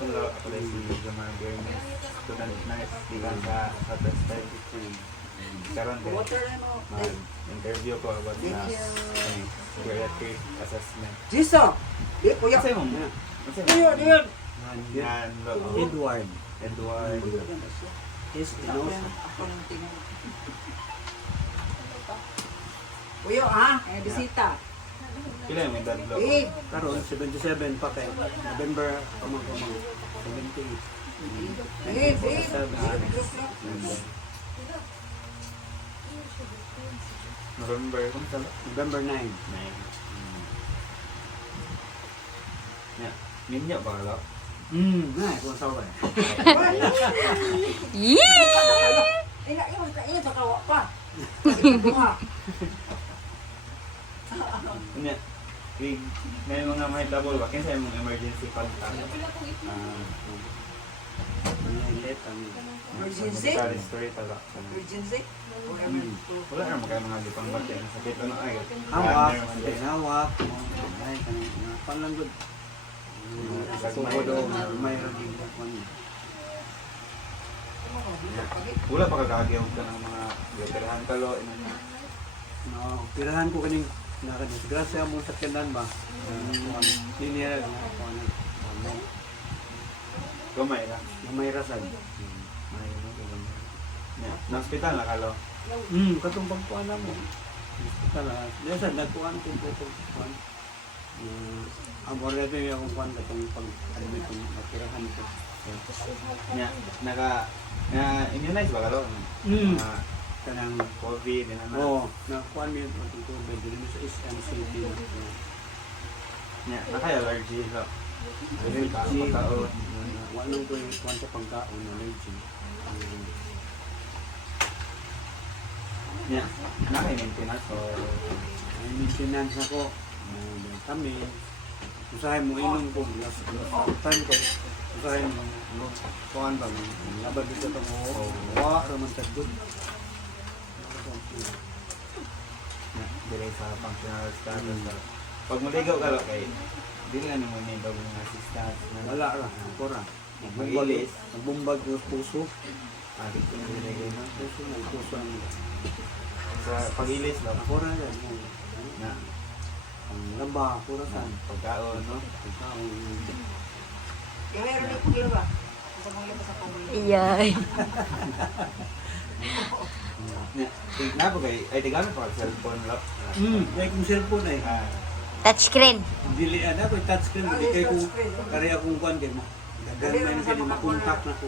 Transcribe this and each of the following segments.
Hello, ako rin si Jamar Bernes, student nurse dito sa Southwest Type. Karon din, mag-interview ko about na geriatric assessment. Jisa! Di, kuya. Kasi mo? Diyan, diyan. Edward. Edward. Espinosa. Kuya, ha? Ay, bisita. Pila yung edad lo? Eh, Karon 77 pa kay November pamang 78. eh, eh. November, kung tala? November 9. Yeah. Ninyo ba lo? Ay, kung sawa eh. Ina, iwan sa kawa pa. Nya. May mga mahitabo ba? Kinsa yung mga emergency contact? Let ang Emergency? Story tala. Emergency? Wala naman kayo mga lipang bate na sakit ano ay. hawak, hawak. Ay, kanina panlanggod. Sumodo may raging kwan. Wala pa kagagyaw ka ng mga veteran talo. No, pirahan ko kaning nakadisgrasya mo sa kandan ba. Linear na ako ano. Gamay lang. May rasan. May ano ka gamay. Na hospital na kalo. Katong pagkuan na mo. Kala, desa nagkuan ko pagkuan. Amor na din akong kuan katong pag-admit kong nakirahan ko. Nya immunize ba kalo? Kanang COVID na na. oh, na kuan mi katong tubig dili sa SMCD. Nya nakay allergy lo. Allergy. Pagkaon. Wanong ko yung kuan sa pagkaon allergy. Nya nakay maintenance o May maintenance ako. Kami usahay mo inom ko time ko usahay mo kuan ba labad dito to mo wa raman sa good. dire sa functional status. Pag maligaw ka lo kay dili nga nimo ni bago nga assistance na Wala ra, ako ra. Mag-ilis. Nagbumbag yung puso. adik ko nilagay na Puso na, puso ang sa pag-ilis lo ako ra yan. na Ang lamba, ako ra saan. pagkaon no. Yung meron na puglo ba? Sa mga sa puglo. Iyay. Na po kay ay tigamit pa cellphone lo. Kaya kung cellphone ay, Touchscreen. dili ana ko touchscreen, dili kay kung kari akong kuan kay mo. Gagawin na sila makontak na ko.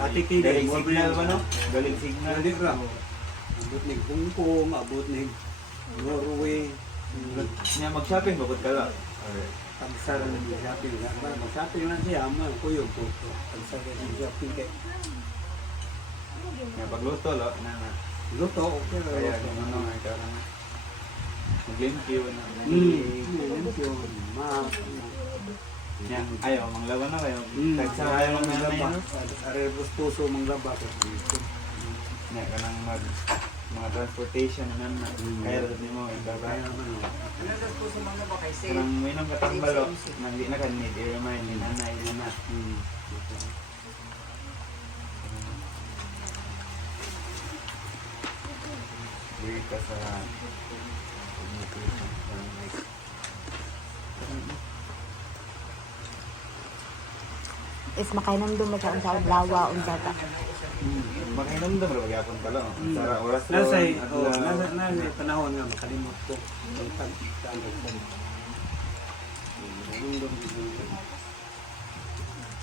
Ati kay Galing mo signal ba no? Galing signal. Dili ra. Abot ni Hong Kong, abot ni Norway. Nya mag-shopping ba ka lo? Pagsar ng shopping. Mag-shopping lang siya, amo kuyo ko. Pagsar ng shopping kay Nya pagluto lo na luto, okay ra. kaya ano ay karang maglimpyo na. Nya ayo manglaban na kayo. Tagsa kayo ng nanay no. Arebos puso manglaba ko. Nya kanang mga transportation na na kaya ra nimo ay Kaya babay. naman. Ano po sa mga ba kay Kanang minong katambalo nang di na kanid i-remind ni nanay na Weird ka sa communication. If makainom doon sa unsa lawa unsa ta. Makinom daw ba gyapon pala? Sara oras Nasa ron, adlaw. nasa panahon nga makalimot ko. Ang tag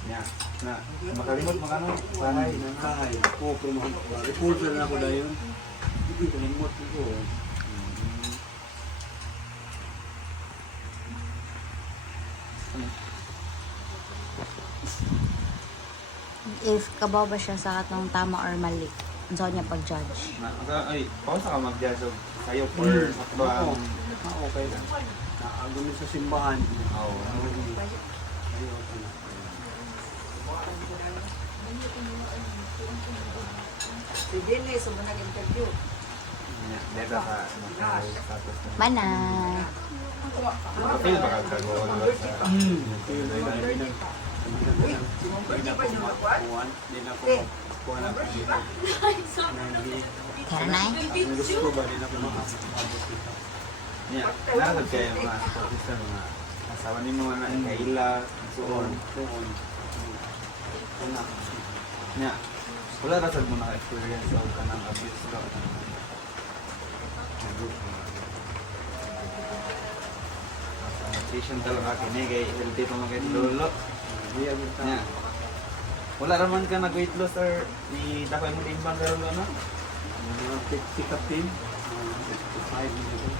Nya na makalimot makano bahay na Kahay. Oo, pero repulsa na ako dayon. Hindi kalimot ko. If kabaw ba siya sa katong tama or mali. Unsa niya pag-judge. ay pausa ka mag-judge og sayo for Oo. sakto. Okay lang. Naagumi sa simbahan. Oo. Si Dennis, sa mga interview. Nya deta ka status na. Mana. Feel ba ka sa Yun ay ba yung nakuha? kuhan. Di na ko Eh. kuhan na kanila. Kaya na eh. Ang gusto ba, di na ko makakabot ito. Nya, narad kayo mga sportista mga asawa ni mga na kaila, suon. Tuon. Anak. Nya, wala rasad mo naka-experience o kanang abuse lo. Station talaga kini kay healthy pa mga lolo. Di ang ito. Nya. Wala raman ka nag-weight loss or ni dapat mo timbang karon ano? Mga 50 kapin. 55 minutes.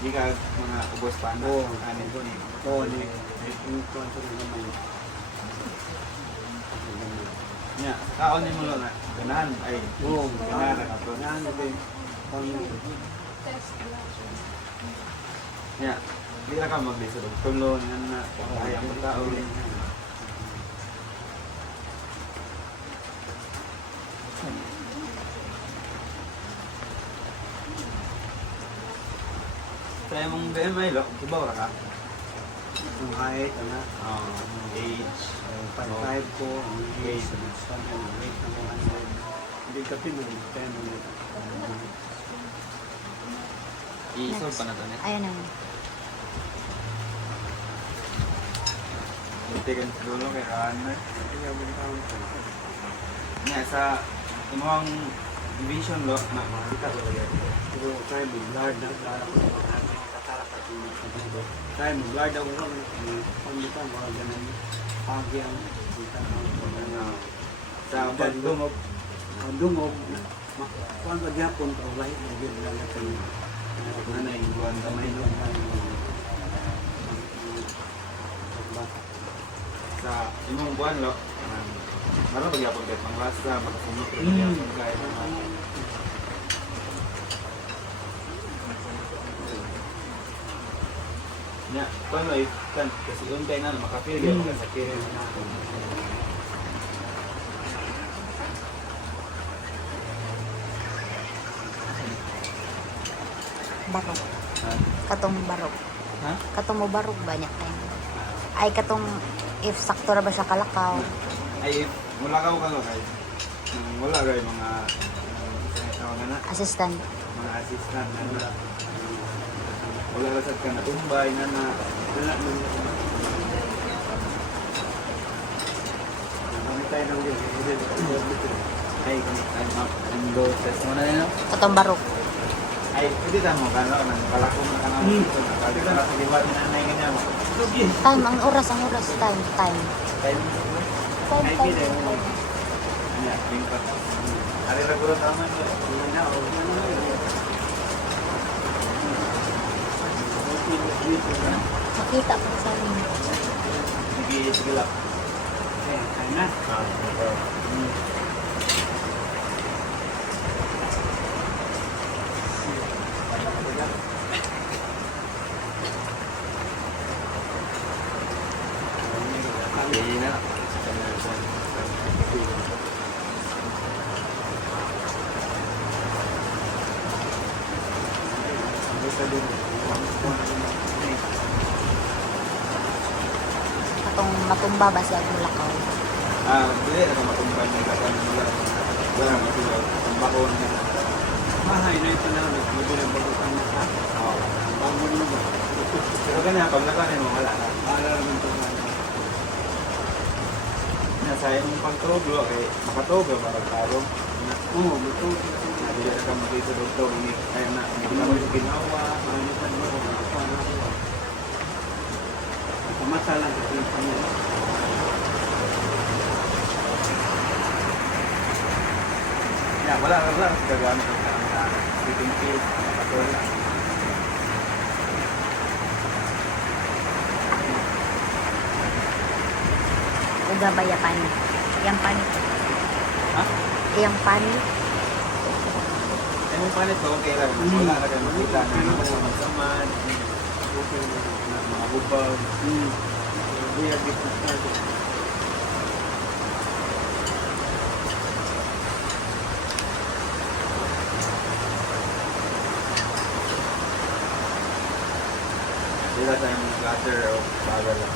Di ka mga ubos pa na. Oo. Ano po ni? Oo, ni. Yung kuhan sa mga may. Nya, kaon ni mo lo na ganahan ay Oo, ganahan na kapro. Yan, okay. Nya, di na ka maglisod og tulon nga na kaya mo tao. Sa imong BMI lo, kibaw ra ka? Yung height, ano, Age, 5'5" ko, ang weight, ang weight na 100. Hindi ka pinag-10 ulit. i-solve pa na to ni. Ayan na. Buti ka dulo kay runner. Kaya mo yung tawag ko. Nya sa imong division lo na makita ko yan. Pero kaya mo, blurred na, blurred ako sa mga katarap at yung sabihin. Kaya mo, blurred ako lang. Pagkita, mga ganun. Pagi ang kita mo. Sa pagdungog, Ang dungog, kung ba gyapon ko, lahit na yun lang ito yung nanay buwan kamay lo. Sa imong buwan lo, maro magyapon kay pangrasa, makasunod ka magyapon kay nya, kuan lo kan kasi untay na makapil gyud ka sa kire. Barok. Ha? Katong barok. Ha? Katong mo barok ba niya tayo? Ay katong if sakto ra ba siya kalakaw. Ay wala ka lo kay wala kay mga tawag na Assistant. mga assistant na wala rasad ka natumbay na Wala man. Kami tayo ng yun. ay time up and go test mo na nila. Katong barok. Ay, pwede ta mo kano nang palako na kana mo dito. Pwede ka na sa liwat ni nanay ganyan. Time, ang oras. Time. Time. Time. Anya, lingkot. Ari ra guro tama ni. Makita ko sa inyo. Sige lang. Kaya na. Sige na. Katong matumba ba siya mulakaw. Dili na matumbay ni ka kan wala. Wala matumbay. Ang bakon na. Mahay na ito na. Hindi na bagutan na ha. Oo. Bangon mo ba? Pero ganyan pag nakanin mo wala na. Para naman ito. Nasa imong pagtuglo kay makatuglo para tarong. Oo, ito. Dili na ka makita dito ini kaya na hindi na mo ginawa. Pamata lang ito yung pamilya. Ya, wala gagamit ang sleeping pills, makatulog. Uga ba ya pani? Yang pani. Ha? Yang pani. Ay mo panit ba okay lang? Wala na kayo makita na magsamad, Okay na. na mga bubag. We are different started. Sila sa imong clutter o bagal lang.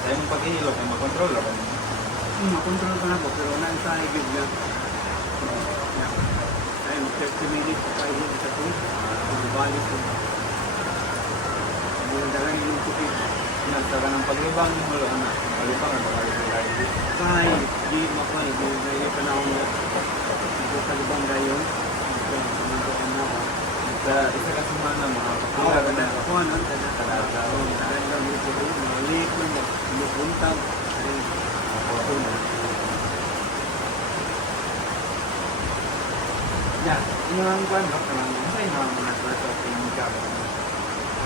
Sa imong paghihilot, ay makontrol lang. Makontrol ka na po, pero na sa higit na. Ay, 30 minutes pa kayo sa po. Balik po. Yung dalang yung kupit. Nagtaka ng paglibang mo lang na. Paglibang ang paglibang. Kaya, di makuha. Di na panahon na. Ito talibang gayon. Ito, sumunduan na ako. Isa kasi man na mga Kuha kapula na. na. Kuha na. Talaga. Talaga mo ito. Malik mo. Lupuntag. Yan, yung kwan, no? Kanang sa inyo ang mga source of income.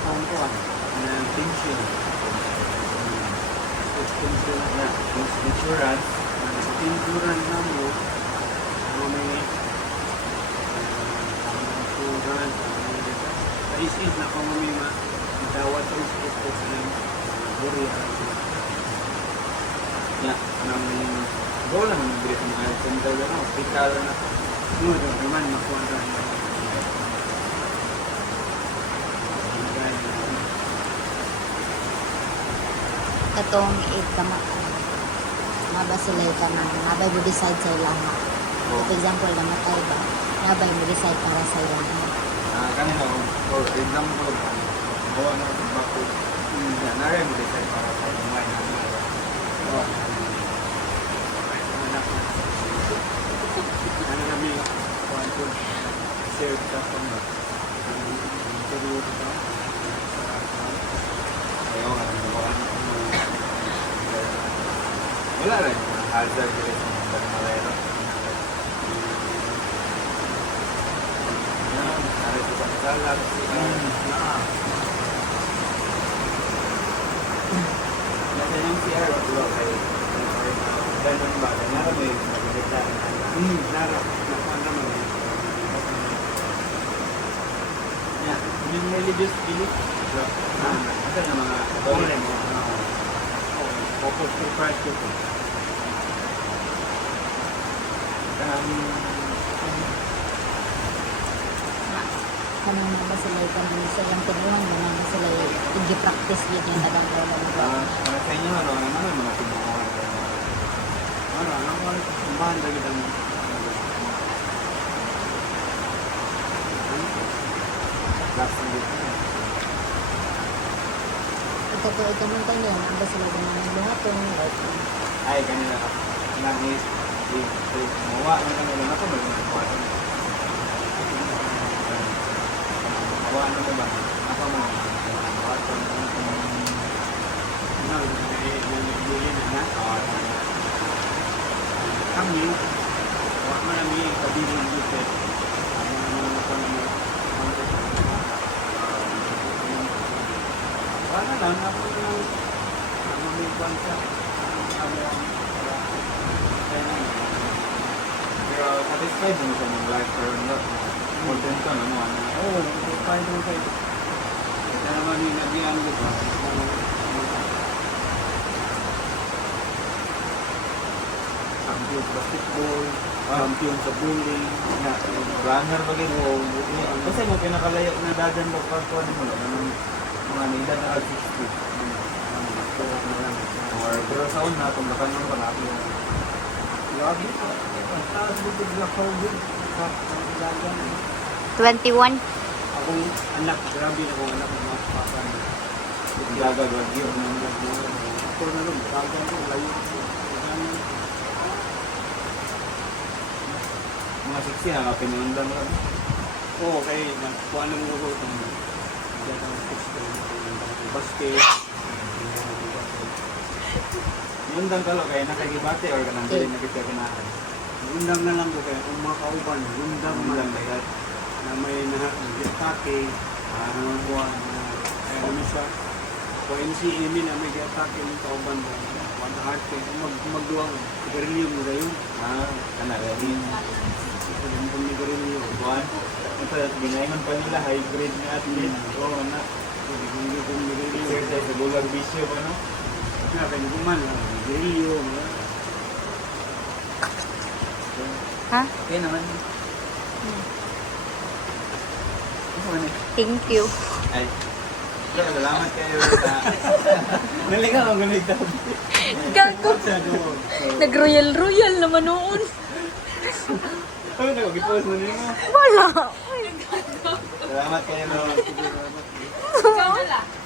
Akong kuha. Na pension. Extension na. Insurance. Insurance na mo. May insurance. Sa isis na kung may dawat sa isis ko sa buri. Yan, nang goal lang ang bilis ng health center na, hospital na. No, naman makuha na. Katong ikama. Mabasilay ka na. Nabay mo decide sa ilang. For example, namatay ba? Nabay mo decide para sa ilang. Kanina, for example, gawa na ito bako. Yan, narin mo decide para sa mga Ano kami kuha ko share sa pang interview ko. ayaw ka ng gawa na wala rin, hazard rin sa mga malero. Yan, narin ito sa kasalat. Yan yung CR, wala kayo. Ganun ba? Ganun may nagagita. Narap nakuha naman. Yan, yung religious belief. Asa na mga Online. Catholic. Focus to Christ ko. Kanang mabasilay ka mo sa ilang tinuhan mo nang sila i-practice yun yung tagang wala mo. Para sa inyo, ano naman mga tinukuhan. Ano, nakuha ko simbahan dagit ang Vaccine. Ito po, ito man tayo yan. Ang basilay ka ng buhaton. Ay, kanina. Langis. Mawa na kanila na ito. Mawa na ba? Ako mo. Mawa ito. nalibili na kami wala man kami kabiling dito wala lang ako lang mamikuan sa Pero satisfied mo sa mga life or not? Content ka, ano? oo satisfied mo kayo kaya naman yung nagyan ko ba champion sa basketball champion sa bowling Runner ba gino? Kasi mo pinakalayo na dadan mo pagkuhan mo lang ng mga nila na 60. Or pero sa una, tumlakan ng pangapi. lagi taas dito sa COVID sa ilagan 21. akong anak grabe na akong anak ng mga pasan Gaga, gagyo. ako na rin bagan ko layo Mga 60 na pinundan lang. oo kay nagkuha ng ulo itong basket Pinundan ka lo kaya nakagibate or kanang dili na kita kinahan. gundang na lang ko kaya kung mga kauban gundang Pinundan man kaya. na may nag-atake ano buwan kaya namin siya kung NCA min na may atake ng kauban ba one heart kaya magduwang sigarilyo mo na yun Kana rin. kung sigarilyo Buwan. Ito, ginayon pa nila hybrid na athlete. Oo, na. kung sigarilyo Exercise sa bulag bisyo pa, no? na kaya naguman sigarilyo Ha? Okay naman. Ano man eh? Thank you. Ay. Salamat kayo sa... Nalingaw ang ganito. Ikaw Nag-royal naman noon. Ay, nag-post na nimo. Wala. Salamat kayo, no. Salamat.